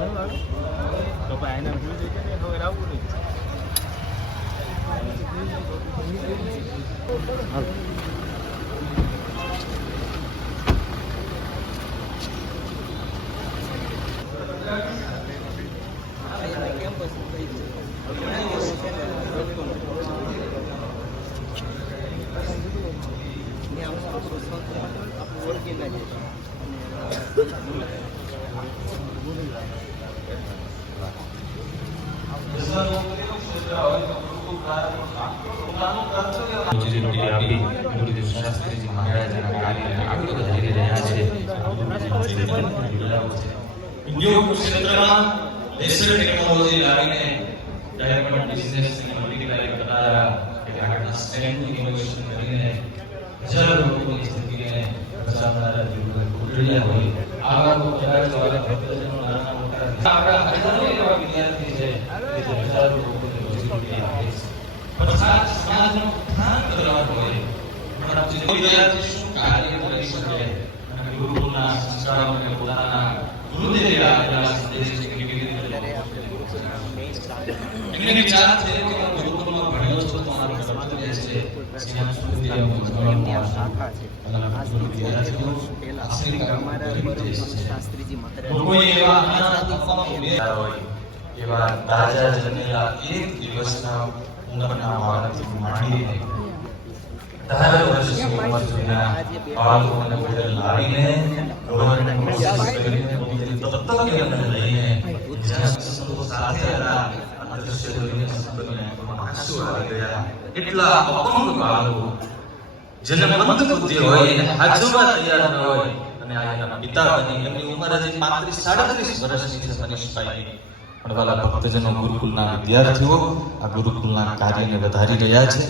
તો ભાઈ એના જોઈ કે હવે આવવું નહીં. શાસ્ત્રીજી મહારાજના કાર્યને આગળ વધારી રહ્યા છે. ઉદ્યોગ ક્ષેત્રમાં લેસર ટેકનોલોજી લાવીને ડાયમંડ બિઝનેસને મલ્ટીપ્લાય કરનારા કેટલાક સ્ટ્રેન્થ ઇનોવેશન કરીને હજારો લોકોની સ્થિતિને બચાવનારા ગુજરિયા હોય આવા કદાચ ભક્તજનો નાના મોટા આપણા હજારો એવા વિદ્યાર્થી છે કે હજારો લોકોને રોજીરોટી આપે છે. પણ સમાજનું ઉત્થાન કરવાનું હોય વિદ્યાર્થી શું કાર્ય કરી શકે અને ગુરુકુળના સંસ્કારોને પોતાના ગુરુદેવે આપેલા સંદેશને કેવી રીતે એમને વિચાર છે કે હું ગુરુકુળમાં ભણ્યો છું તો મારું કર્તવ્ય છે જ્યાં સુધી હું ભણવામાં શાખા છે અને ગુરુ વિદ્યાર્થીઓ શાસ્ત્રીજી મહારાજ કોઈ એવા આનંદ તત્વનો મેળા હોય એવા રાજા જનેલા એક દિવસના ઉંમરના બાળકથી માંડીને 18 વર્ષની ઉંમર સુધીના બાળકોને ઘરે લાવીને ગવર્મેન્ટ કોર્સ કરીને દત્તક લઈને જ્યાં સંતો સાથે હતા અદૃશ્ય જોઈને સંતોને આંસુ આવી ગયા. એટલા અપંગ બાળકો જેને મંદ બુદ્ધિ હોય એને હાજવા તૈયાર ન હોય અને આના પિતા બની એમની ઉંમર હજી 35-37 વર્ષની છે મનીષભાઈ. પણ વાલા ભક્તજનો ગુરુકુળના વિદ્યાર્થીઓ આ ગુરુકુળના કાર્યને વધારી રહ્યા છે.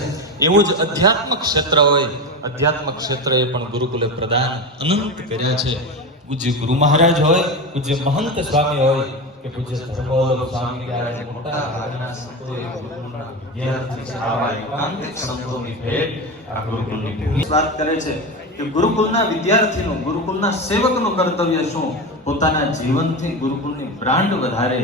એવું જ અધ્યાત્મ ક્ષેત્ર હોય અધ્યાત્મ ક્ષેત્રએ પણ ગુરુકુલે પ્રદાન અનંત કર્યા છે. પૂજ્ય ગુરુ મહારાજ હોય પૂજ્ય મહંત સ્વામી હોય કે પૂજ્ય ધર્મોલ સ્વામી ત્યારે મોટા ભાગના સંતોએ ગુરુકુળના વિદ્યાર્થી છે. આવા એકાંતિક સંતોની ભેટ આ ગુરુકુળની ભૂમિ વાત કરે છે કે ગુરુકુળના વિદ્યાર્થીનું ગુરુકુળના સેવકનું કર્તવ્ય શું? પોતાના જીવનથી ગુરુકુળની બ્રાન્ડ વધારે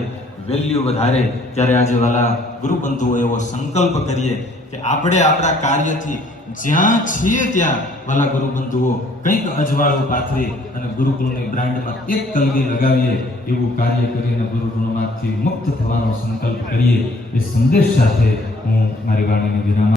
વેલ્યુ વધારે. ત્યારે આજે વાલા ગુરુ બંધુઓ એવો સંકલ્પ કરીએ કે આપણે આપણા કાર્યથી જ્યાં છીએ ત્યાં વાલા ગુરુ બંધુઓ કંઈક અજવાળું પાથરી અને ગુરુકુળની બ્રાન્ડમાં એક કલગી લગાવીએ એવું કાર્ય કરીને ગુરુકુળમાંથી મુક્ત થવાનો સંકલ્પ કરીએ. એ સંદેશ સાથે હું મારી વાણીને વિરામ